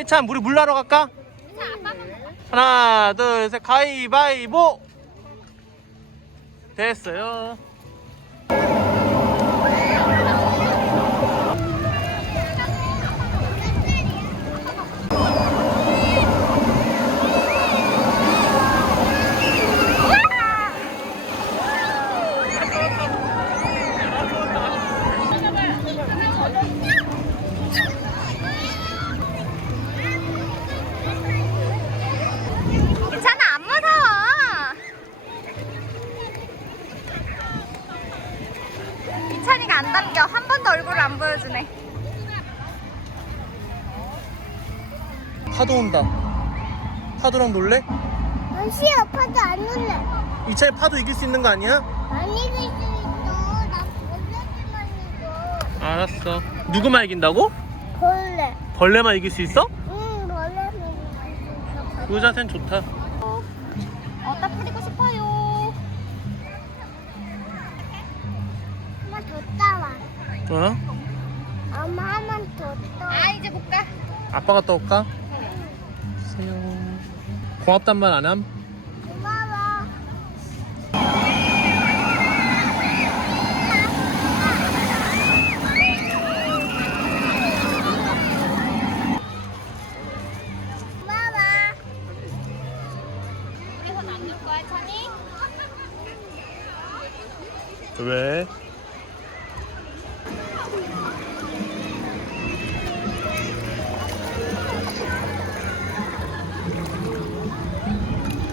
이찬 우리 물 나러 갈까? 하나 둘 셋 가위바위보 됐어요 안 담겨. 한 번도 얼굴을 안 보여주네. 파도 온다. 파도랑 놀래? 싫어 파도 안 놀래. 이찬이 파도 이길 수 있는 거 아니야? 안 이길 수 있어. 나 벌레지만 이거 알았어. 누구만 이긴다고? 벌레. 벌레만 이길 수 있어? 응 벌레만 이길 수 있어. 그 자세는 좋다. 어디다 뿌리고 싶어요 어? 엄마 한 번더 따와 아 이제 못 가 아빠가 떠올까? 주세요 고맙단 말 안 함? 고마워 고마워 그래서 남길 거야 찬이? 왜?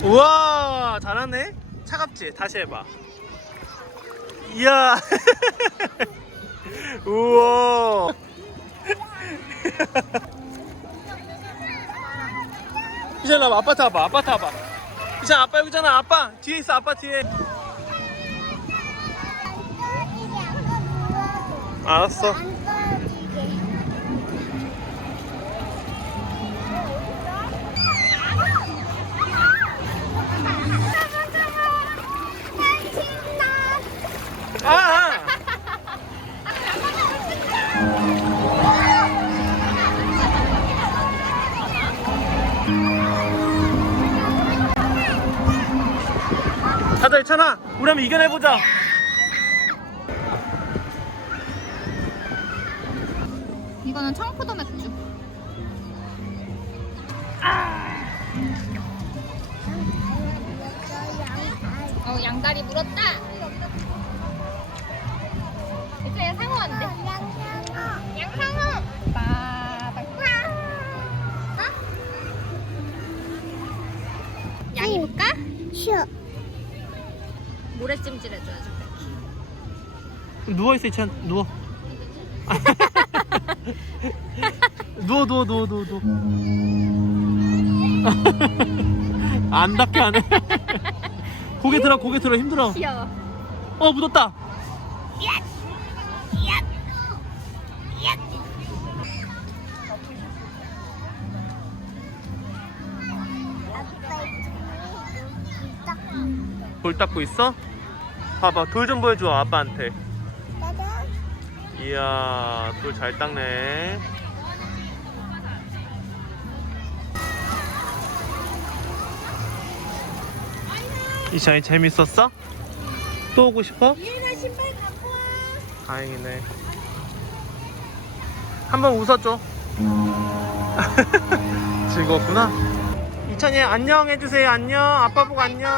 우와 잘하네. 차갑지? 다시 해봐. 이야. 우와. 이찬 나 아빠 타봐 아빠 타봐. 이찬 아빠 여기잖아 아빠. 뒤에 있어 아빠 뒤에. 알았어 다들 있잖아 우리 한번 이겨내보자. 이거는 청포도 맥주. 어 양다리 물었다. 이제 상어 왔는데 어? 쉬어. 모래 찜질 해줘야지 누워 있어 이찬. 누워. 누워 누워 누워 누워 누워. 안 닿게 하네. 고개 들어 고개 들어. 힘들어. 귀여워 어 묻었다 돌 닦고 있어? 봐봐 돌 좀 보여줘 아빠한테. 이야 돌 잘 닦네. 이찬이 재밌었어? 또 오고 싶어? 얘나 신발 갖고 와. 다행이네. 한번 웃어줘. 즐거웠구나. 이찬이 안녕 해주세요. 안녕. 아빠 보고 안녕